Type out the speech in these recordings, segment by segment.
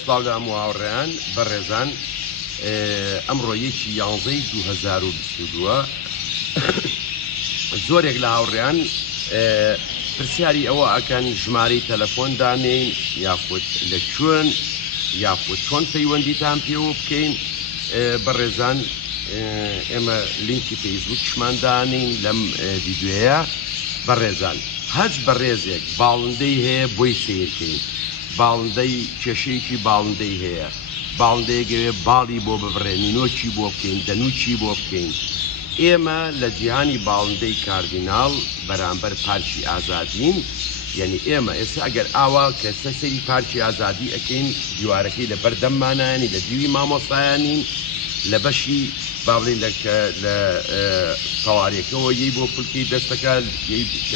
سڵاو لە هەموو هاوڕێیان بەڕێزان ئەمڕۆ 11/2022 زۆرێک لە هاوڕێیان پرسیاری ئەوە ئەکەن ژمارەی تەلەفۆن دانێن یاخود لەکوێن یاخود چۆن پەیوەندیتان پێوە بکەین. بەڕێزان ئێمە لینکی فەیسبووکشمان دانین لەم ڤیدیۆیە. بەڕێزان هەچ بەڕێزێک باڵندەی هەیە بۆی سیرکەین، باڵندەی کێشەیەکی باڵندەی هەیە، باڵندەیەگەوێ باڵی بۆ ببڕێن، نۆکی بۆ بکەین، دەنوچی بۆ بکەین. ئێمە لە جیهانی باڵندەی کاردیناڵ بەرامبەر پارکی ئازادین. یعنی ئێمە ئێستا ئەگەر ئاوا کە سەری پارکی ئازادی ئەکەین دیوارەکەی لە بەردەممانانی لە دیوی مامۆستایانین لە بەشی با بڵێن لە تەواریەکەەوە یەی بۆ پولکی دەستەکە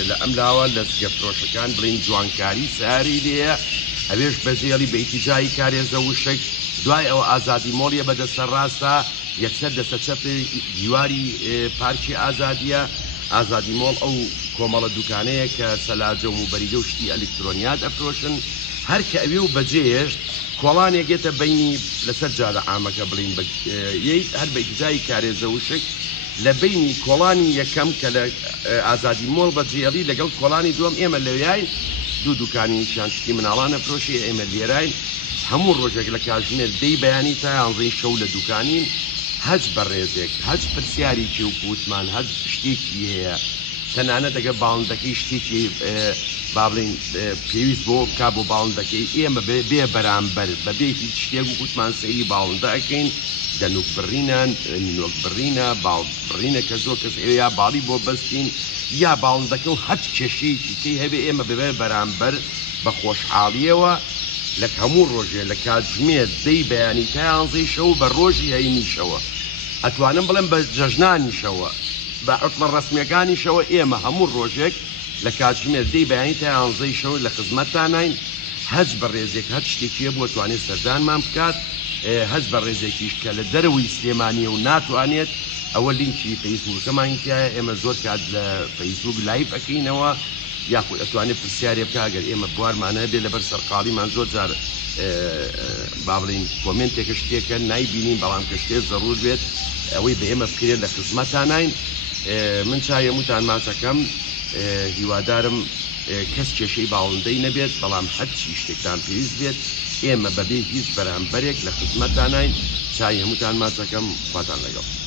لە ئەم لاوە لە گەفرۆشەکان بڵین جوانکاری ساری لێە ئەوێش بەزێڵی بە ئیتیجایی کارێزە وشک دوای ئەوە ئازادی مۆڵیە بەدەستە ڕاستە یەکسەر دەستە چەپ دیواری پارکی ئازادیە. ئازادی مۆڵ ئەو کۆمەڵە دوکانەیە کە سەلاجە و بەریدە و شتی ئەلکترۆنیات ئەفرۆشن هەر کە ئەوێ و بەجێش کۆڵانێکێتە بینی لەسەر جادە ئامەکە بڵین هەر بە ئیتیجایی کارێزە وشک لە بینی کۆڵانی یەکەم کە لە ئازادی مۆڵ بەجێڵی لەگەڵ کۆڵانی دووەم ئێمە لەوێین دوو دوکانی شانشتی مناڵانە فرۆشی ئێمە لێراین هەموو ڕۆژێک لە کاتژمێر دەی بەیانی تا یانزەی شەو لە دوکانین. هەچ بەڕێزێک هەچ پرسیارێکی و کووتمان هەچ شتێکی هەیە تەنانەت دەگە باڵندەکەی شتێکی با بڵین پێویست بۆ بک بۆ باڵندەکەی ئێمە بێ بەرامبەر بەبێکی شتێک و کووتمان سەیری باڵندە ئەەکەین. دەنوک بڕینە، نینۆک بڕینە، باڵ بڕینە کە زۆر کەس یا باڵی بۆ بەستین یا باڵندەکە و هەچ کێشەیەکی کەی هەبێ ئێمە ببێ بەرامبەر بە خۆشحاڵیەوە لە هەموو ڕۆژێ لە کاتژمێر دەی بەیانی تا یانزەی شەو بە ڕۆژی هەینیشەوە ئەتوانم بڵێم بە جەژنانیشەوە بە عوتڵە ڕەسمیەکانیشەوە ئێمە هەموو ڕۆژێک لە کاتژمێر دەی بەیانی تا یانزەی شەو لە خزمەتتانین. هەچ بەڕێزێک هەچ شتێکیە بۆ توانێت سەردانمان بکات. هەچ بەڕێزێکیش کە لە دەرەوەی سلێمانیە و ناتوانێت ئەوە لینکی فەیسبووکەمان تایە ئێمە زۆر کات لە فەیسبووک لایڤ ئەکەینەوە یاخود ئەتوانێت پرسیارێ بکە ئەگەر ئێمە بوارمانە بێ لەبەر سەرقاڵیمان زۆر جار با بڵین کۆمنتێکە شتێکە نایبینین بەڵام کە شتێک زەڕور بێت ئەوەی بە ئێمە بکرێت لە خزمەتانین. من چای هەمووتان ماچەکەم هیوادارم کەس کێشەی باڵندەی نەبێت بەڵام هەرچی شتێکتان پێویست بێت ئێمە بەبێ هیچ بەرامبەرێک لە خزمەتانین. چای هەمووتان ماچەکەم خواتان لەگەڵ.